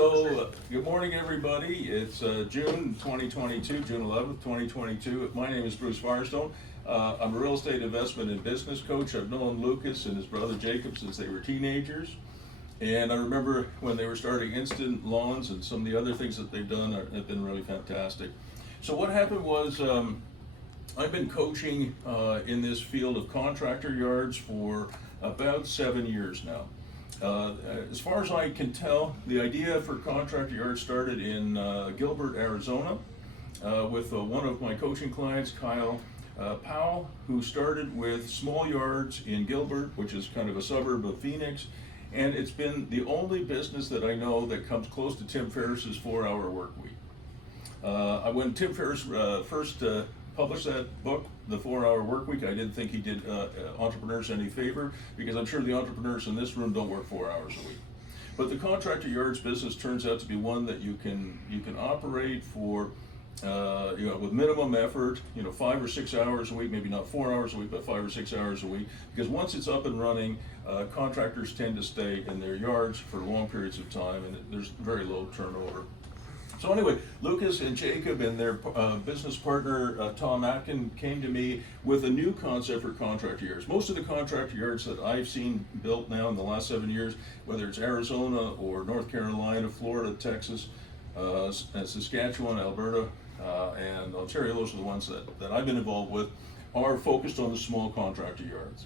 Good morning, everybody. It's June 2022, June 11th, 2022. My name is Bruce Firestone. I'm a real estate investment and business coach. I've known Lucas and his brother Jacob since they were teenagers. And I remember when they were starting Instant Lawns, and some of the other things that they've done have been really fantastic. So what happened was I've been coaching in this field of contractor yards for about 7 years now. As far as I can tell, the idea for contractor yards started in Gilbert, Arizona, with one of my coaching clients, Kyle Powell, who started with small yards in Gilbert, which is kind of a suburb of Phoenix. And it's been the only business that I know that comes close to Tim Ferriss's 4-hour work week. When Tim Ferriss first published that book, The 4-Hour Work Week, I didn't think he did entrepreneurs any favor, because I'm sure the entrepreneurs in this room don't work 4 hours a week. But the contractor yards business turns out to be one that you can operate for with minimum effort, 5 or 6 hours a week, maybe not 4 hours a week, but 5 or 6 hours a week. Because once it's up and running, contractors tend to stay in their yards for long periods of time, and there's very low turnover. So anyway, Lucas and Jacob and their business partner, Tom Atkin, came to me with a new concept for contractor yards. Most of the contractor yards that I've seen built now in the last 7 years, whether it's Arizona or North Carolina, Florida, Texas, Saskatchewan, Alberta, and Ontario, those are the ones that I've been involved with, are focused on the small contractor yards.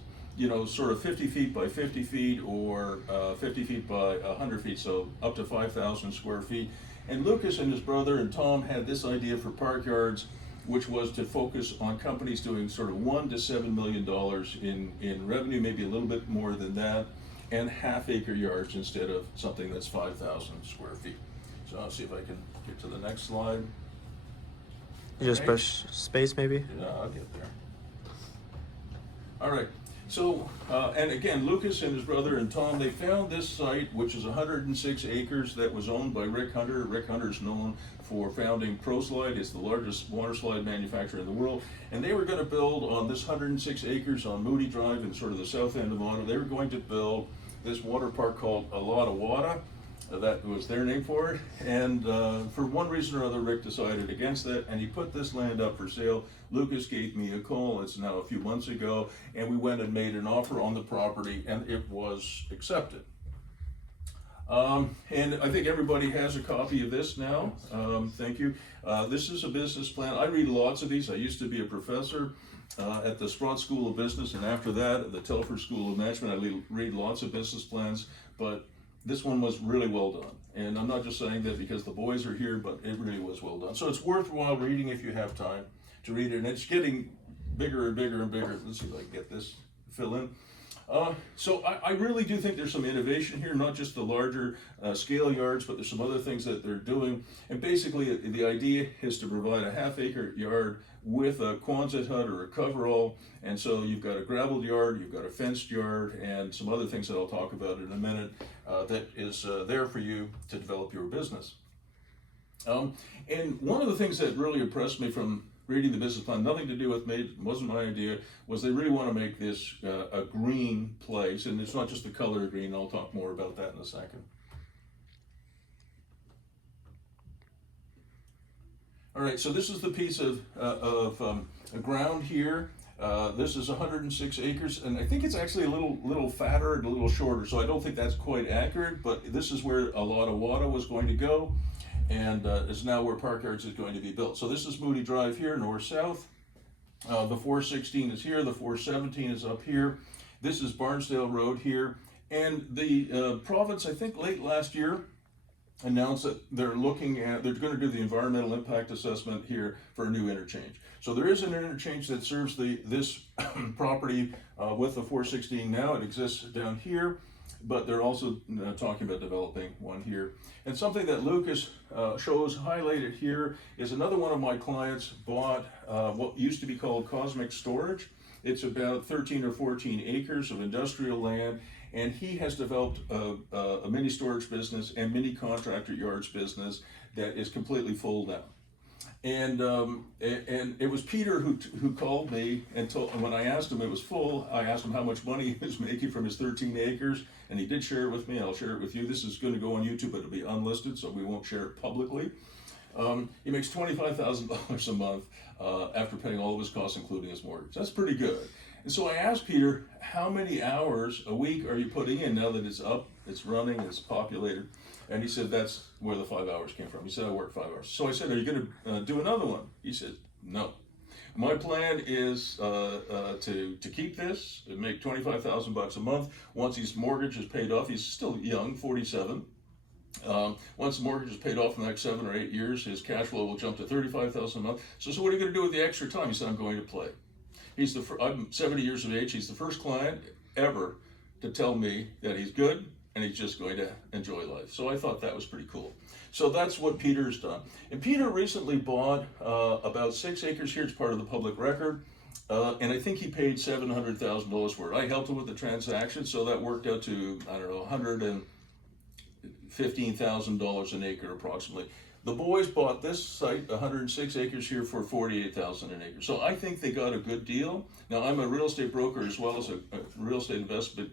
Sort of 50 feet by 50 feet or 50 feet by 100 feet, so up to 5,000 square feet. And Lucas and his brother and Tom had this idea for park yards, which was to focus on companies doing sort of $1 to $7 million in revenue, maybe a little bit more than that, and half-acre yards instead of something that's 5,000 square feet. So I'll see if I can get to the next slide. You just push space, maybe? Yeah, I'll get there. All right. So, and again, Lucas and his brother and Tom, they found this site, which is 106 acres, that was owned by Rick Hunter. Rick Hunter's known for founding ProSlide. It's the largest water slide manufacturer in the world. And they were going to build on this 106 acres on Moody Drive in sort of the south end of Ottawa. They were going to build this water park called Alottawata. That was their name for it. And for one reason or other, Rick decided against that, and he put this land up for sale. Lucas gave me a call, it's now a few months ago, and we went and made an offer on the property, and it was accepted. And I think everybody has a copy of this now. Thank you. This is a business plan. I read lots of these. I used to be a professor at the Sprott School of Business, and after that, at the Telford School of Management. I read lots of business plans, but this one was really well done. And I'm not just saying that because the boys are here, but it really was well done. So it's worthwhile reading if you have time to read it. And it's getting bigger and bigger and bigger. Let's see if I can get this fill in. So I really do think there's some innovation here, not just the larger scale yards, but there's some other things that they're doing. And basically the idea is to provide a half-acre yard with a Quonset hut or a coverall. And so you've got a gravelled yard, you've got a fenced yard, and some other things that I'll talk about in a minute that is there for you to develop your business. And one of the things that really impressed me from reading the business plan, nothing to do with me, it wasn't my idea, was they really want to make this a green place. And it's not just the color green, I'll talk more about that in a second. All right, so this is the piece of ground here. This is 106 acres, and I think it's actually a little fatter and a little shorter, so I don't think that's quite accurate, but this is where Alottawata was going to go, and is now where Park Yards is going to be built. So this is Moody Drive here, north-south. The 416 is here, the 417 is up here. This is Barnsdale Road here, and the province, I think late last year, announced that they're going to do the environmental impact assessment here for a new interchange. So there is an interchange that serves this property with the 416 now. It exists down here, but they're also talking about developing one here. And something that Lucas shows highlighted here is another one of my clients bought what used to be called Cosmic Storage. It's about 13 or 14 acres of industrial land, and he has developed a mini storage business and mini contractor yards business that is completely full now. And it was Peter who called me and told, and when I asked him, it was full, I asked him how much money he was making from his 13 acres, and he did share it with me. I'll share it with you. This is going to go on YouTube, but it'll be unlisted, so we won't share it publicly. He makes $25,000 a month after paying all of his costs, including his mortgage. That's pretty good. And so I asked Peter, how many hours a week are you putting in now that it's up, it's running, it's populated? And he said, that's where the 5 hours came from. He said, I work 5 hours. So I said, are you going to do another one? He said, no. My plan is to keep this and make $25,000 a month. Once his mortgage is paid off, he's still young, 47. Once the mortgage is paid off in the next 7 or 8 years, his cash flow will jump to $35,000 a month. So what are you going to do with the extra time? He said, I'm going to play. I'm 70 years of age. He's the first client ever to tell me that he's good and he's just going to enjoy life. So I thought that was pretty cool. So that's what Peter's done. And Peter recently bought about 6 acres here. It's part of the public record. And I think he paid $700,000 for it. I helped him with the transaction, so that worked out to, I don't know, $115,000 an acre approximately. The boys bought this site, 106 acres here, for $48,000 an acre. So I think they got a good deal. Now, I'm a real estate broker as well as a real estate investment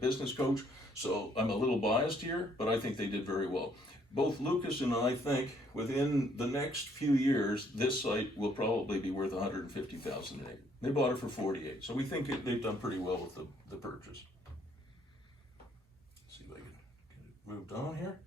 business coach, so I'm a little biased here, but I think they did very well. Both Lucas and I think within the next few years, this site will probably be worth $150,000 an acre. They bought it for $48,000, so we think they've done pretty well with the purchase. Let's see if I can get it moved on here.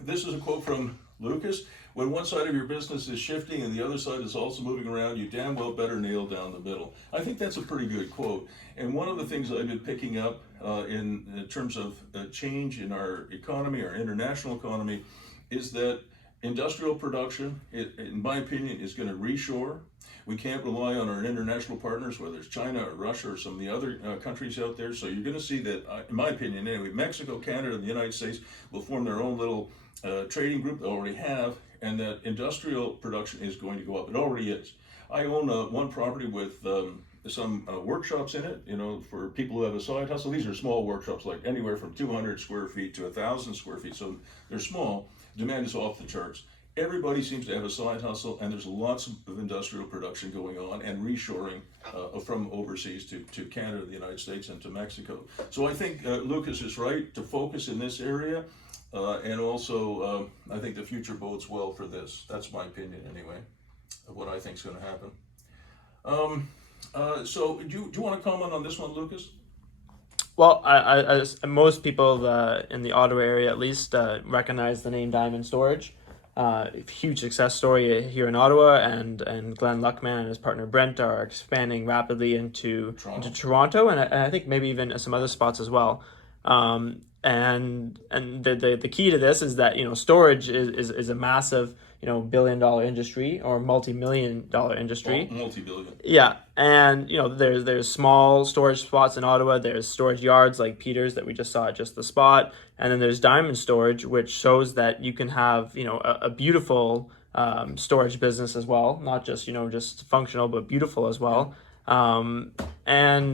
This is a quote from Lucas. When one side of your business is shifting and the other side is also moving around, you damn well better nail down the middle. I think that's a pretty good quote. And one of the things I've been picking up in terms of change in our economy, our international economy, is that industrial production, in my opinion, is going to reshore. We can't rely on our international partners, whether it's China or Russia or some of the other countries out there. So you're going to see that, in my opinion anyway, Mexico, Canada, and the United States will form their own little trading group. They already have, and that industrial production is going to go up. It already is. I own one property with some workshops in it, for people who have a side hustle. These are small workshops, like anywhere from 200 square feet to 1,000 square feet. So they're small. Demand is off the charts. Everybody seems to have a side hustle, and there's lots of industrial production going on and reshoring from overseas to Canada, the United States, and to Mexico. So I think Lucas is right to focus in this area, and also I think the future bodes well for this. That's my opinion anyway, of what I think is going to happen. So do you want to comment on this one, Lucas? Well, I most people in the Ottawa area at least recognize the name Diamond Storage. Huge success story here in Ottawa, and Glenn Luckman and his partner Brent are expanding rapidly into Toronto, and I think maybe even some other spots as well. And the key to this is that storage is a massive billion-dollar industry or multi-million-dollar industry. Multi-billion. Yeah, and there's small storage spots in Ottawa. There's storage yards like Peter's that we just saw at Just the Spot, and then there's Diamond Storage, which shows that you can have a beautiful storage business as well, not just just functional but beautiful as well. And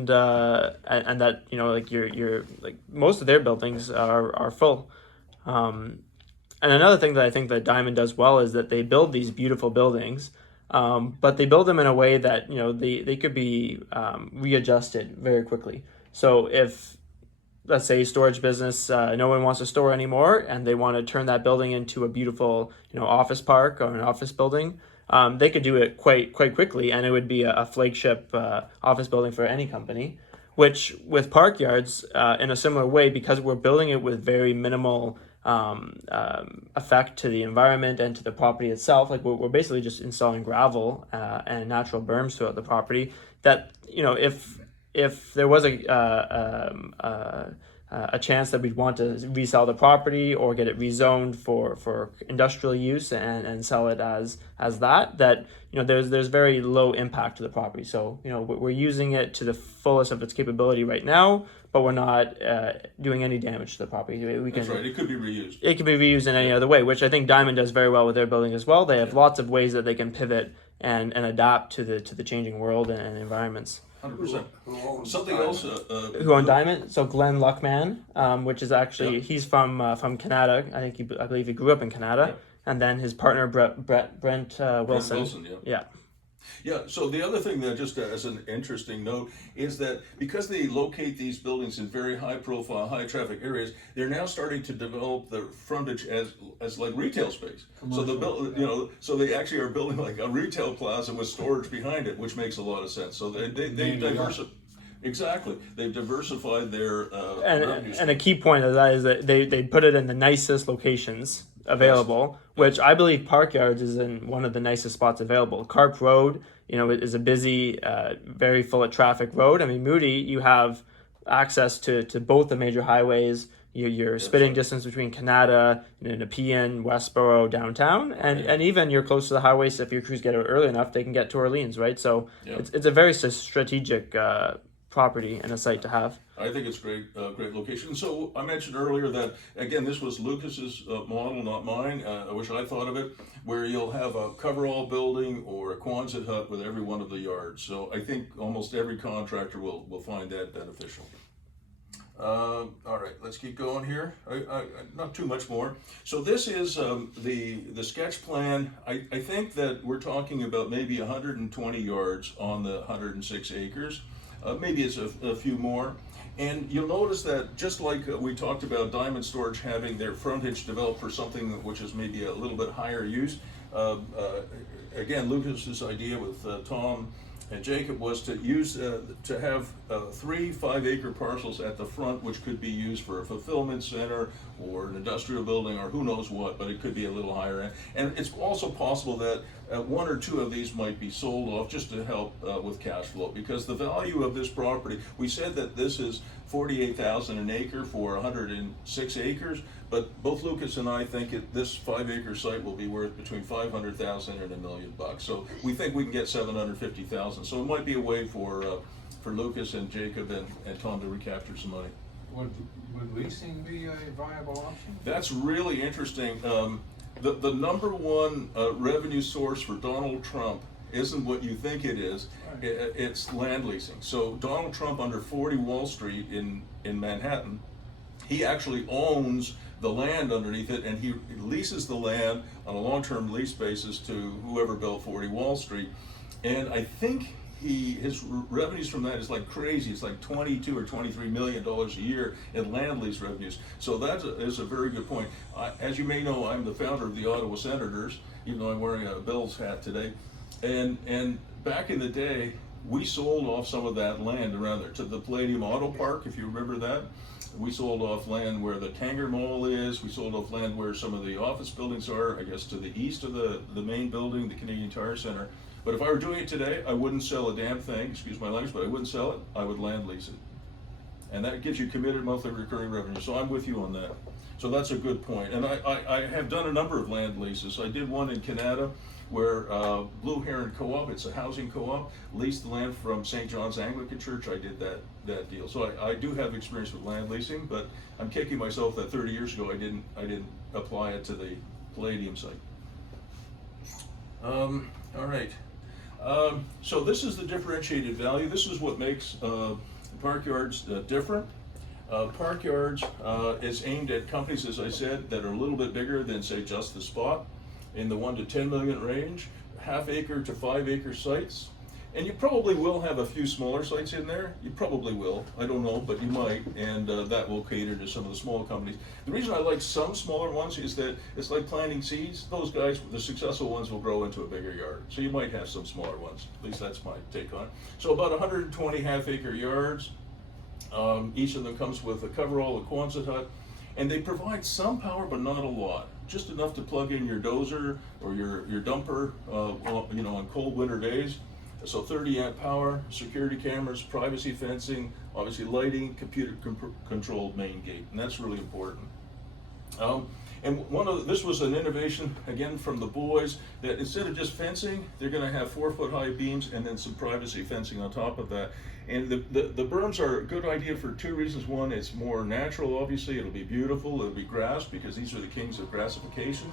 that like you're like most of their buildings are full. And another thing that I think that Diamond does well is that they build these beautiful buildings, but they build them in a way that they could be readjusted very quickly. So if, let's say, storage business, no one wants to store anymore, and they want to turn that building into a beautiful office park or an office building, they could do it quite quickly, and it would be a flagship office building for any company. Which with park yards, in a similar way, because we're building it with very minimal effect to the environment and to the property itself, like we're basically just installing gravel and natural berms throughout the property. That if there was a chance that we'd want to resell the property or get it rezoned for industrial use and sell it as that there's very low impact to the property. So we're using it to the fullest of its capability right now, but we're not doing any damage to the property. That's right. It could be reused. It can be reused in any other way, which I think Diamond does very well with their building as well. They have lots of ways that they can pivot and adapt to the changing world and environments. 100%. Something else. Who owned Diamond? So Glenn Luckman, which is actually he's from Canada. I believe he grew up in Canada, and then his partner Brent Wilson. Wilson, yeah. Yeah. Yeah, so the other thing that just as an interesting note is that because they locate these buildings in very high profile, high traffic areas, they're now starting to develop the frontage as like retail space. So so they actually are building like a retail plaza with storage behind it, which makes a lot of sense. So they diversify. Exactly, they've diversified their revenue And a key point of that is that they put it in the nicest locations available, which I believe Park Yards is in one of the nicest spots available. Carp Road, is a busy, very full of traffic road. I mean, Moody, you have access to both the major highways. You're spitting distance between Canada, Nepean, Westboro, downtown, and even you're close to the highway. So if your crews get out early enough, they can get to Orleans, right? So it's a very strategic property and a site to have. I think it's great location. So I mentioned earlier that, again, this was Lucas's model, not mine. I wish I thought of it, where you'll have a coverall building or a Quonset hut with every one of the yards. So I think almost every contractor will find that beneficial. All right, let's keep going here. Not too much more. So this is the sketch plan. I think that we're talking about maybe 120 yards on the 106 acres. Maybe it's a few more. And you'll notice that just like we talked about Diamond Storage having their frontage developed for something which is maybe a little bit higher use, again, Lucas's idea with Tom and Jacob was to use to have 3 5-acre parcels at the front, which could be used for a fulfillment center or an industrial building or who knows what, but it could be a little higher end. And it's also possible that 1 or 2 of these might be sold off just to help with cash flow, because the value of this property, we said that this is $48,000 an acre for 106 acres, but both Lucas and I think this 5-acre site will be worth between $500,000 and $1 million. So we think we can get $750,000. So it might be a way for Lucas and Jacob and Tom to recapture some money. Would leasing be a viable option? That's really interesting. The number one revenue source for Donald Trump isn't what you think it is. It's land leasing. So Donald Trump, under 40 Wall Street in Manhattan, he actually owns the land underneath it, and he leases the land on a long-term lease basis to whoever built 40 Wall Street. And I think his revenues from that is like crazy. It's like $22 or $23 million a year in land lease revenues. So that is a very good point. As you may know, I'm the founder of the Ottawa Senators, even though I'm wearing a Bills hat today. And back in the day, we sold off some of that land around there to the Palladium Auto Park, if you remember that. We sold off land where the Tanger Mall is. We sold off land where some of the office buildings are, I guess to the east of the main building, the Canadian Tire Center. But if I were doing it today, I wouldn't sell a damn thing, excuse my language, but I wouldn't sell it. I would land lease it. And that gives you committed monthly recurring revenue. So I'm with you on that. So that's a good point. And I have done a number of land leases. I did one in Canada where Blue Heron Co-op, it's a housing co-op, leased the land from St. John's Anglican Church. I did that deal. So I do have experience with land leasing, but I'm kicking myself that 30 years ago I didn't apply it to the Palladium site. All right. So this is the differentiated value. This is what makes Park Yards different. Park Yards is aimed at companies, as I said, that are a little bit bigger than, say, Just the Spot, in the 1 to 10 million range, 1/2 acre to 5 acre sites. And you probably will have a few smaller sites in there. You probably will. I don't know, but you might. And that will cater to some of the smaller companies. The reason I like some smaller ones is that it's like planting seeds. Those guys, the successful ones, will grow into a bigger yard. So you might have some smaller ones. At least that's my take on it. So about 120 1/2 acre yards. Each of them comes with a coverall, a Quonset hut. And they provide some power, but not a lot. Just enough to plug in your dozer or your dumper, on cold winter days. So 30 amp power, security cameras, privacy fencing, obviously lighting, computer controlled main gate, and that's really important. And this was an innovation, again, from the boys, that instead of just fencing, they're gonna have 4-foot high beams and then some privacy fencing on top of that. And the berms are a good idea for 2 reasons. One, it's more natural, obviously, it'll be beautiful, it'll be grass, because these are the kings of grassification.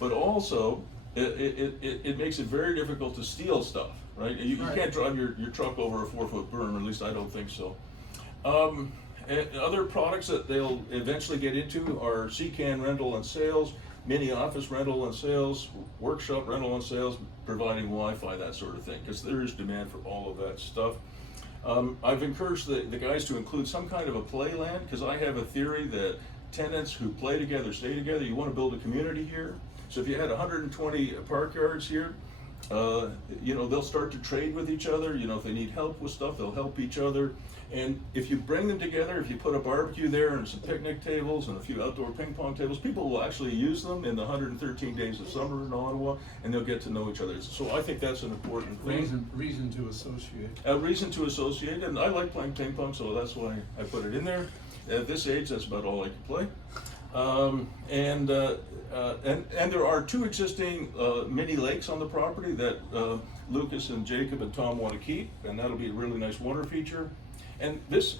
But also, it makes it very difficult to steal stuff, right? You can't drive your truck over a 4-foot berm, or at least I don't think so. And other products that they'll eventually get into are sea can rental and sales, mini office rental and sales, workshop rental and sales, providing Wi-Fi, that sort of thing, because there is demand for all of that stuff. I've encouraged the guys to include some kind of a play land, because I have a theory that tenants who play together stay together. You want to build a community here. So if you had 120 park yards here, they'll start to trade with each other. If they need help with stuff, they'll help each other. And if you bring them together, if you put a barbecue there and some picnic tables and a few outdoor ping pong tables, people will actually use them in the 113 days of summer in Ottawa, and they'll get to know each other. So I think that's an important thing. Reason to associate. A reason to associate, and I like playing ping pong, so that's why I put it in there. At this age, that's about all I can play. And there are 2 existing mini lakes on the property that Lucas and Jacob and Tom want to keep, and that'll be a really nice water feature. And this,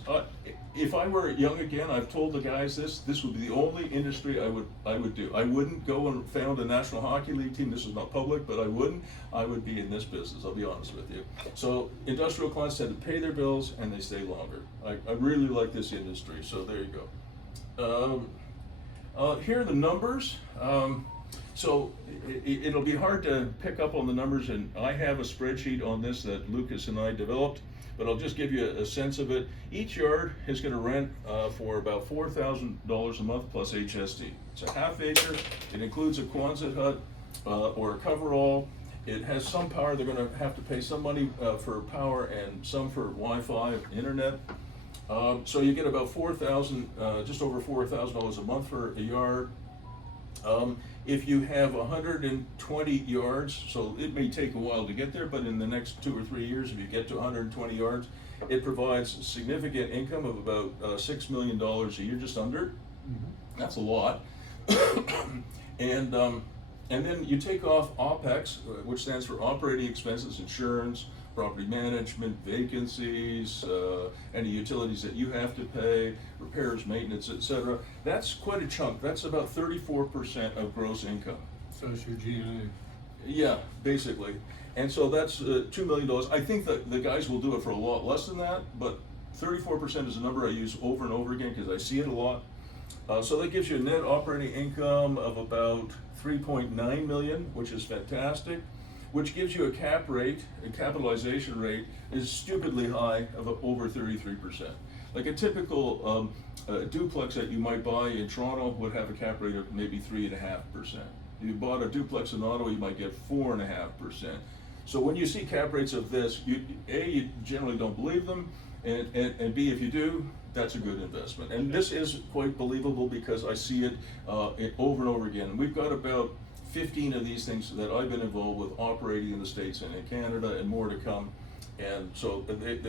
if I were young again, I've told the guys this would be the only industry I would do. I wouldn't go and found a National Hockey League team. This is not public, but I wouldn't. I would be in this business, I'll be honest with you. So industrial clients tend to pay their bills and they stay longer. I really like this industry, so there you go. Here are the numbers. So it'll be hard to pick up on the numbers, and I have a spreadsheet on this that Lucas and I developed, but I'll just give you a sense of it. Each yard is going to rent for about $4,000 a month plus HST. It's a half acre. It includes a Quonset hut or a coverall. It has some power. They're going to have to pay some money for power and some for Wi-Fi and internet. So you get about just over $4,000 a month for a yard. If you have 120 yards, so it may take a while to get there, but in the next 2 or 3 years, if you get to 120 yards, it provides significant income of about $6 million a year, just under. Mm-hmm. That's a lot. And then you take off OPEX, which stands for operating expenses, insurance, property management, vacancies, any utilities that you have to pay, repairs, maintenance, etc. That's quite a chunk. That's about 34% of gross income. So it's your G&A. Yeah, basically. And so that's $2 million. I think that the guys will do it for a lot less than that, but 34% is a number I use over and over again because I see it a lot. So that gives you a net operating income of about $3.9 million, which is fantastic, which gives you a cap rate, a capitalization rate is stupidly high of over 33%. Like a typical duplex that you might buy in Toronto would have a cap rate of maybe 3.5%. If you bought a duplex in Ottawa, you might get 4.5%. So when you see cap rates of this, you generally don't believe them, and B, if you do, that's a good investment. And this is quite believable because I see it over and over again. We've got about 15 of these things that I've been involved with operating in the States and in Canada, and more to come. And so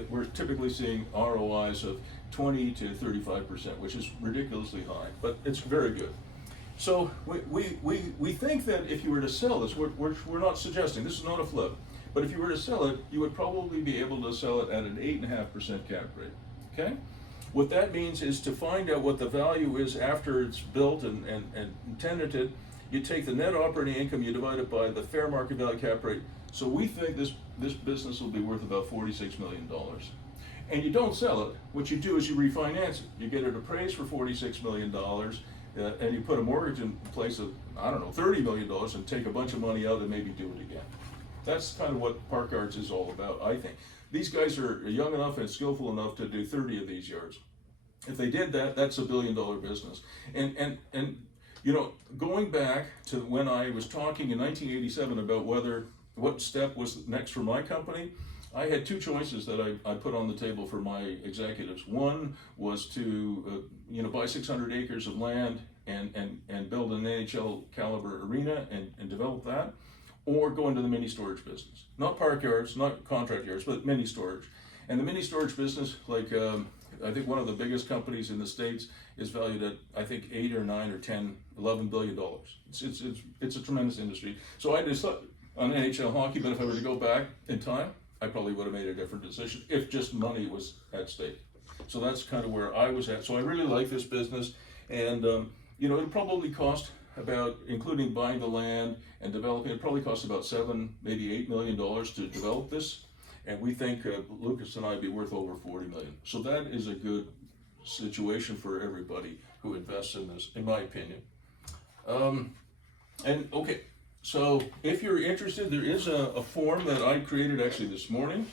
we're typically seeing ROIs of 20 to 35%, which is ridiculously high, but it's very good. So we think that if you were to sell this, we're not suggesting, this is not a flip, but if you were to sell it, you would probably be able to sell it at an 8.5% cap rate, okay? What that means is to find out what the value is after it's built and tenanted, you take the net operating income, you divide it by the fair market value cap rate. So we think this business will be worth about $46 million. And you don't sell it. What you do is you refinance it. You get it appraised for $46 million, and you put a mortgage in place of, I don't know, $30 million and take a bunch of money out and maybe do it again. That's kind of what Park Yards is all about, I think. These guys are young enough and skillful enough to do 30 of these yards. If they did that, that's $1 billion business. And you know, going back to when I was talking in 1987 about what step was next for my company, I had 2 choices that I put on the table for my executives. One was to buy 600 acres of land and build an NHL caliber arena and develop that, or go into the mini storage business. Not park yards, not contract yards, but mini storage. And the mini storage business, like I think one of the biggest companies in the States is valued at, I think, 8 or 9 or 10, $11 billion. It's a tremendous industry. So I decided on NHL hockey, but if I were to go back in time, I probably would have made a different decision if just money was at stake. So that's kind of where I was at. So I really like this business, and it'll probably cost about, including buying the land and developing, it probably costs about $7, maybe $8 million to develop this. And we think Lucas and I would be worth over $40 million. So that is a good situation for everybody who invests in this, in my opinion. And, okay, so if you're interested, there is a form that I created actually this morning.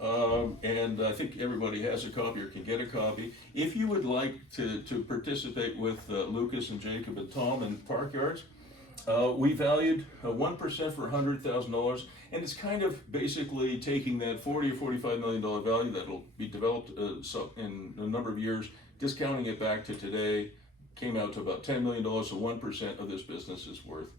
And I think everybody has a copy or can get a copy. If you would like to participate with Lucas and Jacob and Tom in park yards, we valued 1% for $100,000, and it's kind of basically taking that $40 or $45 million value that'll be developed in a number of years, discounting it back to today, came out to about $10 million, so 1% of this business is worth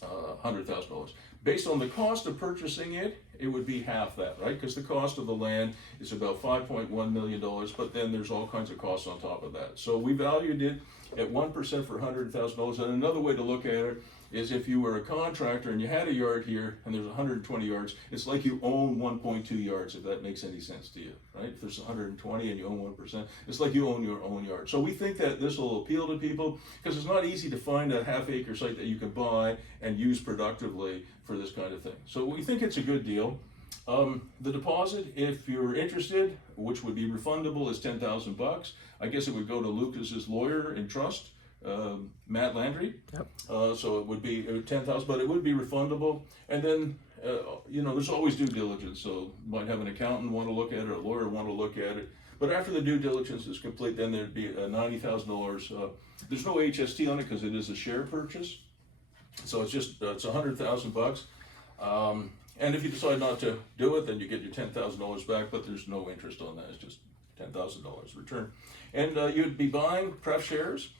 $100,000. Based on the cost of purchasing it, it would be half that, right? Because the cost of the land is about $5.1 million, but then there's all kinds of costs on top of that. So we valued it at 1% for $100,000. And another way to look at it is if you were a contractor and you had a yard here and there's 120 yards, it's like you own 1.2 yards, if that makes any sense to you, right? If there's 120 and you own 1%, it's like you own your own yard. So we think that this will appeal to people because it's not easy to find a half-acre site that you can buy and use productively for this kind of thing. So we think it's a good deal. The deposit, if you're interested, which would be refundable, is $10,000. I guess it would go to Lucas's lawyer in trust, Matt Landry. Yep. So it would be $10,000, but it would be refundable. And then, there's always due diligence. So you might have an accountant want to look at it, or a lawyer want to look at it. But after the due diligence is complete, then there'd be $90,000. There's no HST on it because it is a share purchase. So it's just it's $100,000. And if you decide not to do it, then you get your $10,000 back, but there's no interest on that. It's just $10,000 return. And you'd be buying pref shares.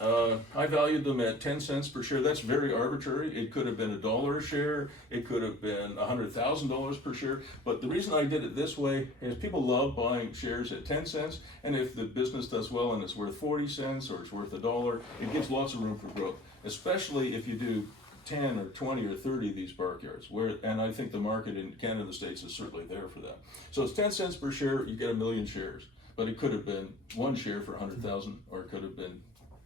I valued them at 10 cents per share. That's very arbitrary. It could have been $1 a share. It could have been $100,000 per share. But the reason I did it this way is people love buying shares at 10 cents. And if the business does well and it's worth 40 cents or it's worth $1, it gives lots of room for growth, especially if you do 10 or 20 or 30 of these park yards, and I think the market in Canada and the States is certainly there for that. So it's 10 cents per share, you get 1 million shares, but it could have been one share for 100,000, or it could have been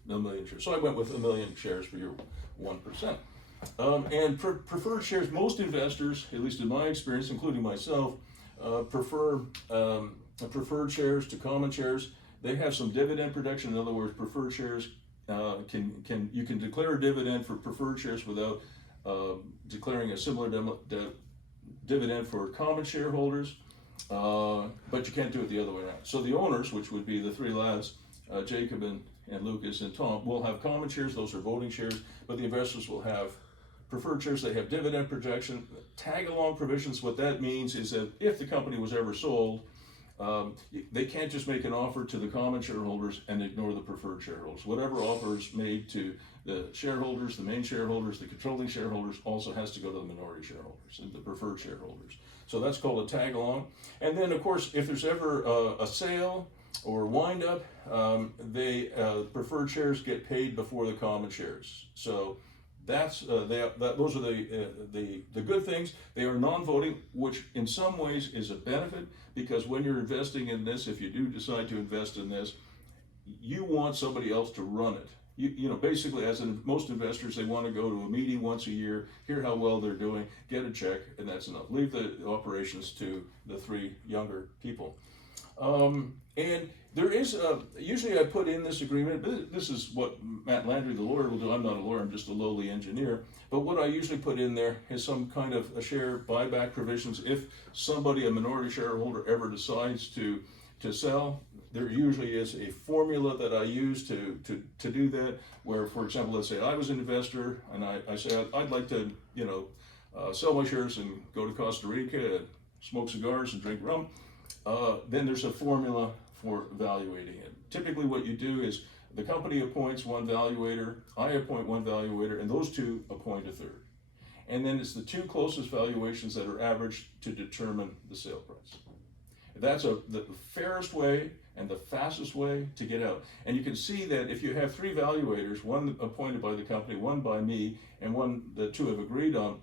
1 million shares. So I went with 1 million shares for your 1%. And preferred shares, most investors, at least in my experience, including myself, prefer preferred shares to common shares. They have some dividend protection. In other words, preferred shares you can declare a dividend for preferred shares without declaring a similar dividend for common shareholders, but you can't do it the other way around. So the owners, which would be the three lads, Jacob and Lucas and Tom, will have common shares. Those are voting shares, but the investors will have preferred shares. They have dividend protection, tag along provisions. What that means is that if the company was ever sold, they can't just make an offer to the common shareholders and ignore the preferred shareholders. Whatever offer is made to the shareholders, the main shareholders, the controlling shareholders, also has to go to the minority shareholders and the preferred shareholders. So that's called a tag along. And then, of course, if there's ever a sale or wind up, preferred shares get paid before the common shares. So those are the good things. They are non-voting, which in some ways is a benefit, because when you're investing in this, if you do decide to invest in this, you want somebody else to run it. Basically, as in most investors, they want to go to a meeting once a year, hear how well they're doing, get a check, and that's enough. Leave the operations to the three younger people. And there is, usually I put in this agreement, this is what Matt Landry, the lawyer, will do. I'm not a lawyer, I'm just a lowly engineer. But what I usually put in there is some kind of a share buyback provisions. If somebody, a minority shareholder, ever decides to sell, there usually is a formula that I use to do that, where, for example, let's say I was an investor and I say I'd like to, sell my shares and go to Costa Rica and smoke cigars and drink rum. Then there's a formula for evaluating it. Typically what you do is the company appoints one valuator, I appoint one valuator, and those two appoint a third. And then it's the two closest valuations that are averaged to determine the sale price. That's the fairest way and the fastest way to get out. And you can see that if you have three valuators, one appointed by the company, one by me, and one the two have agreed on,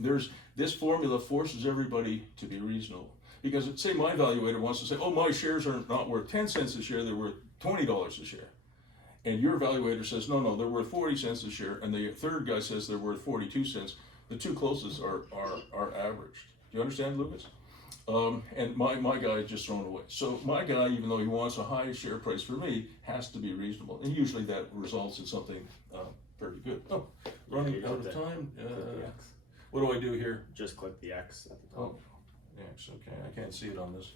this formula forces everybody to be reasonable. Because say my evaluator wants to say, oh, my shares are not worth 10 cents a share, they're worth $20 a share. And your evaluator says, no, they're worth 40 cents a share, and the third guy says they're worth 42 cents. The two closest are averaged. Do you understand, Lucas? And my guy is just thrown away. So my guy, even though he wants a high share price for me, has to be reasonable. And usually that results in something Very good. Oh, running out of time. What do I do here? Just click the X at the Oh, top. X, okay, I can't see it on this.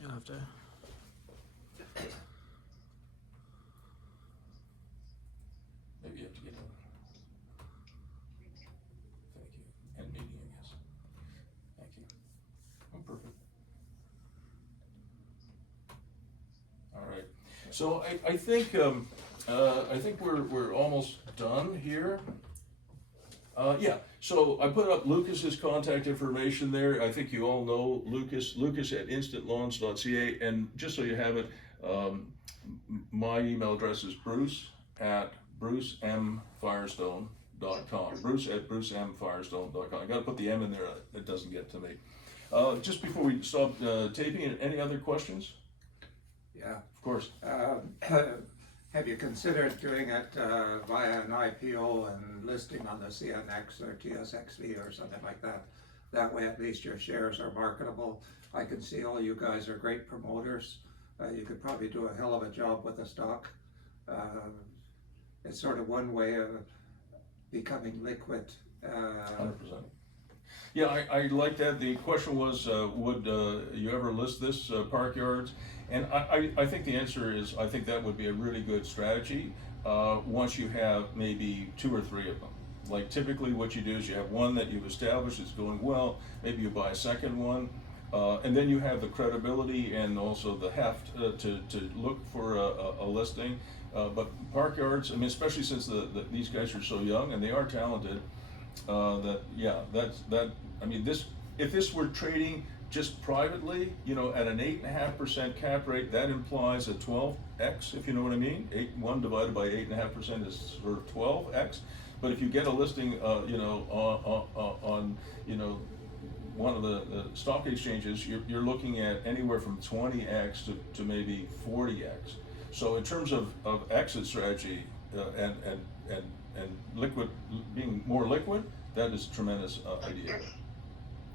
You'll have to. Maybe you have to get on. Thank you. And meeting, I guess. Thank you. Oh, perfect. All right. So I think we're almost done here. Yeah, so I put up Lucas's contact information there. I think you all know Lucas at instantloans.ca. And just so you have it, my email address is bruce@brucemfirestone.com. bruce@brucemfirestone.com. I gotta put the M in there, it doesn't get to me. Just before we stop taping, any other questions? Yeah. Of course. Have you considered doing it via an IPO and listing on the CNX or TSXV or something like that? That way at least your shares are marketable. I can see all you guys are great promoters. You could probably do a hell of a job with the stock. It's sort of one way of becoming liquid. 100%. Yeah, I like that. The question was, would you ever list this park yards? And I think the answer is, I think that would be a really good strategy once you have maybe 2 or 3 of them. Like typically what you do is you have one that you've established, it's going well, maybe you buy a second one, and then you have the credibility and also the heft to look for a listing. But park yards, I mean, especially since these guys are so young and they are talented, I mean, if this were trading just privately, you know, at an 8.5% cap rate, that implies a 12x, if you know what I mean. 1 divided by 8.5% is sort of 12x. But if you get a listing, you know, on you know, one of the stock exchanges, you're looking at anywhere from 20x to maybe 40x. So in terms of exit strategy and liquid, being more liquid, that is a tremendous idea.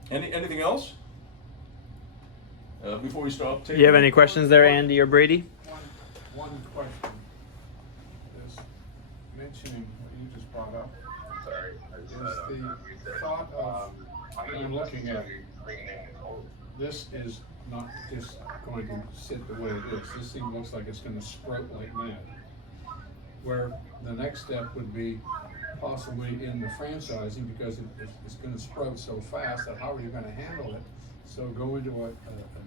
Anything else? Before we stop taking. Do you have any questions there, Andy or Brady? One question. This mentioning what you just brought up. Sorry. Is the thought of, I'm looking at, this is not just going to sit the way it is. This thing looks like it's going to sprout like mad. Where the next step would be possibly in the franchising, because it's going to sprout so fast that how are you going to handle it? So go into an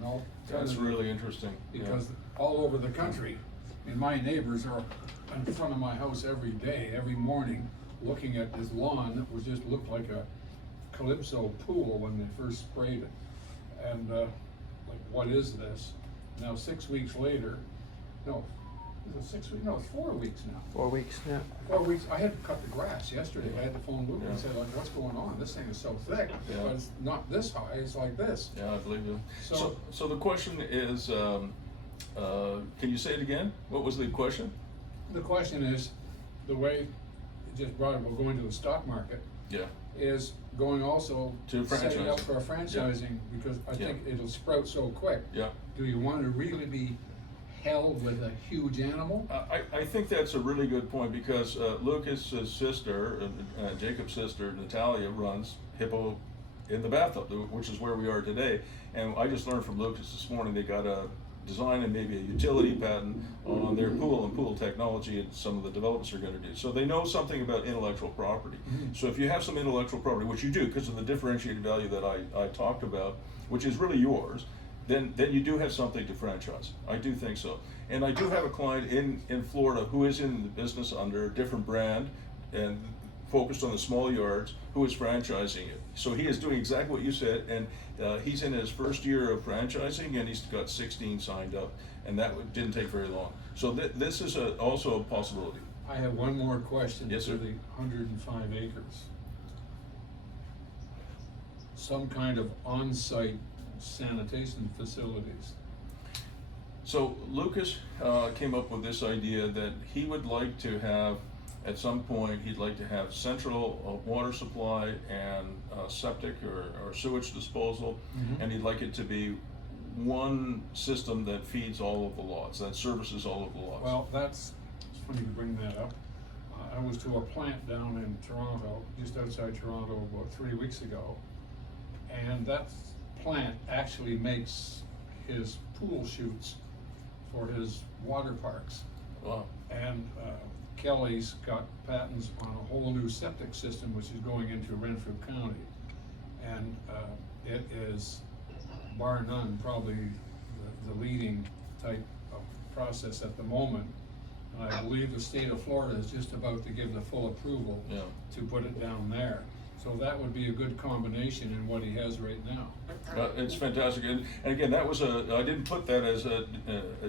alternative. That's really interesting. Because all over the country, and my neighbors are in front of my house every day, every morning, looking at this lawn that was just looked like a Calypso pool when they first sprayed it. And like, what is this? Now 6 weeks later, no, is it 6 weeks? No, it's 4 weeks now. 4 weeks, yeah. 4 weeks. I had to cut the grass yesterday. I had to phone Luke and said, like, what's going on? This thing is so thick, but it's not this high. It's like this. Yeah, I believe you. So the question is, can you say it again? What was the question? the question is, the way it just brought it, we're going to the stock market. Yeah. Is going also To setting up franchising. for franchising, because I think it'll sprout so quick. Yeah. Do you want to really be held with a huge animal? I think that's a really good point, because Lucas's sister, Jacob's sister, Natalia, runs Hippo in the Bathtub, which is where we are today. And I just learned from Lucas this morning they got a design and maybe a utility patent on their pool and pool technology, and some of the developments are going to do. So they know something about intellectual property. Mm-hmm. So if you have some intellectual property, which you do because of the differentiated value that I talked about, which is really yours, then you do have something to franchise. I do think so. And I do have a client in Florida who is in the business under a different brand and focused on the small yards, who is franchising it. So he is doing exactly what you said, and he's in his first year of franchising, and he's got 16 signed up, and that didn't take very long. So this is also a possibility. I have one more question. Yes, for sir. the 105 acres. Some kind of on-site sanitation facilities. So Lucas came up with this idea that he would like to have, at some point, he'd like to have central water supply and septic or sewage disposal, Mhm. and he'd like it to be one system that feeds all of the lots, that services all of the lots. Well, it's funny you bring that up. I was to a plant down in Toronto, just outside Toronto, about 3 weeks ago. And that plant actually makes his pool chutes for his water parks. Wow. And Kelly's got patents on a whole new septic system which is going into Renfrew County. And it is, bar none, probably the leading type of process at the moment. And I believe the state of Florida is just about to give the full approval to put it down there. So that would be a good combination in what he has right now. It's fantastic, and again, that was I didn't put that as a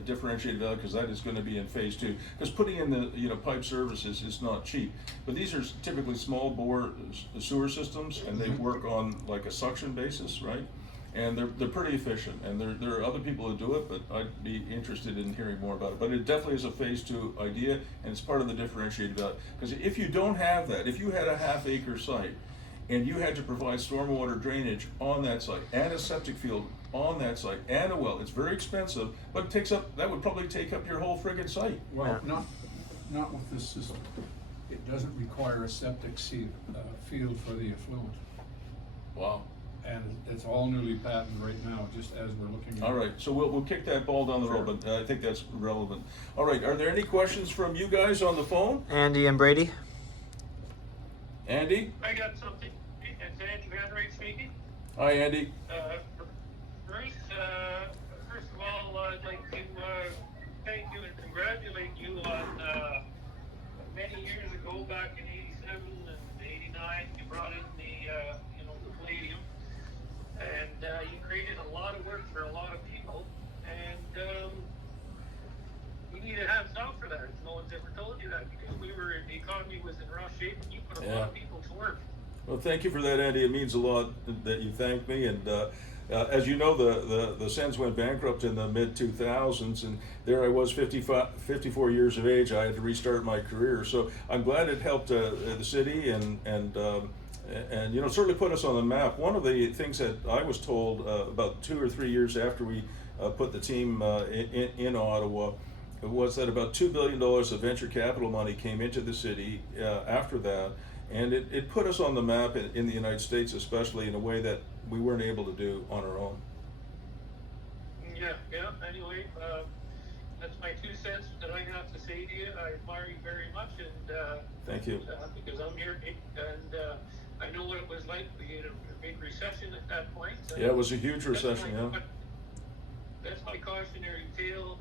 differentiated value because that is going to be in phase 2. Because putting in the pipe services is not cheap, but these are typically small bore sewer systems, and they work on like a suction basis, right? And they're pretty efficient, and there are other people who do it, but I'd be interested in hearing more about it. But it definitely is a phase 2 idea, and it's part of the differentiated value. Because if you don't have that, if you had a half-acre site, and you had to provide stormwater drainage on that site, and a septic field on that site, and a well, it's very expensive, but that would probably take up your whole friggin' site. Well, not with this system. It doesn't require a septic field for the effluent. Wow. And it's all newly patented right now, just as we're looking at. All right, so we'll kick that ball down the road, but I think that's relevant. All right, are there any questions from you guys on the phone? Andy and Brady. Andy? I got something. It's Andy Vanright speaking. Hi, Andy. Bruce, first of all, I'd like to thank you and congratulate you on many years ago, back in '87 and '89, you brought in the palladium, and you created a lot of work for a lot of people, and you need to have some for that. No one's ever told you that, because the economy was in rough shape, and you put a lot of people to work. Well, thank you for that, Andy. It means a lot that you thank me. And as you know, the Sens went bankrupt in the mid-2000s, and there I was, 54 years of age. I had to restart my career. So I'm glad it helped the city and certainly put us on the map. One of the things that I was told about 2 or 3 years after we put the team in Ottawa was that about $2 billion of venture capital money came into the city after that. And it put us on the map in the United States, especially in a way that we weren't able to do on our own. Yeah. Anyway, that's my 2 cents that I have to say to you. I admire you very much, and thank you. Because I'm here, and I know what it was like. We had a big recession at that point. Yeah, it was a huge recession. That's my cautionary tale.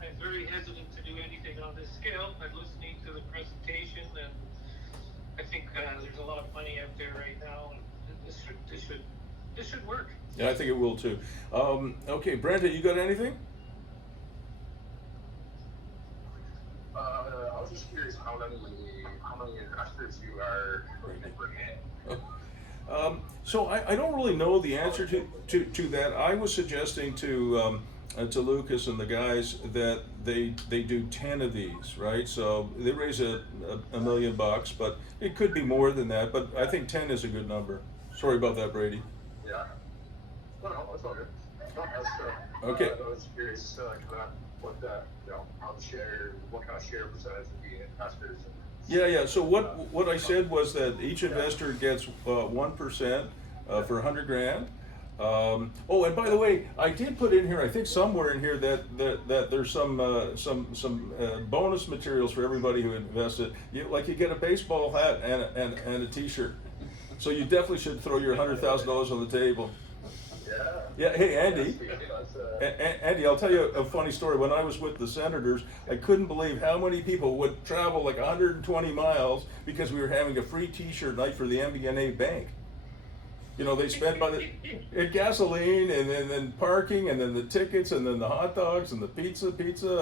I'm very hesitant to do anything on this scale. I'm listening to the presentation, and I think there's a lot of money out there right now, and this should work. Yeah, I think it will too. Okay, Brenda, you got anything? I was just curious how many investors you are looking to bring in. So I don't really know the answer to that. I was suggesting to Lucas and the guys that they do 10 of these, right? So they raise $1 million, but it could be more than that. But I think 10 is a good number. Sorry about that, Brady. Yeah. No, it's all good. No, okay. I was curious what kind of share percentage would be investors. Yeah. So what I said was that each investor gets 1% for $100,000. And by the way, I did put in here, I think somewhere in here that there's some bonus materials for everybody who invested. You get a baseball hat and a T-shirt. So you definitely should throw your $100,000 on the table. Yeah. Hey, Andy. Andy, I'll tell you a funny story. When I was with the Senators, I couldn't believe how many people would travel like 120 miles because we were having a free T-shirt night for the MBNA Bank. They spent by gasoline and then parking and then the tickets and then the hot dogs and the pizza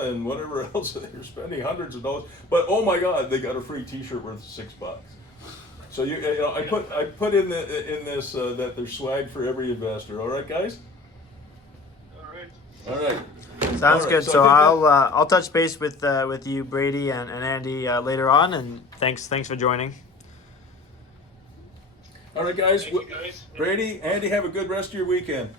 and whatever else. They were spending hundreds of dollars. But oh my God, they got a free T-shirt worth $6. So I put in this that there's swag for every investor. All right, guys. All right. Sounds good. So I'll touch base with you, Brady and Andy later on. And thanks for joining. All right, guys. Thank you, guys. Brady, Andy, have a good rest of your weekend.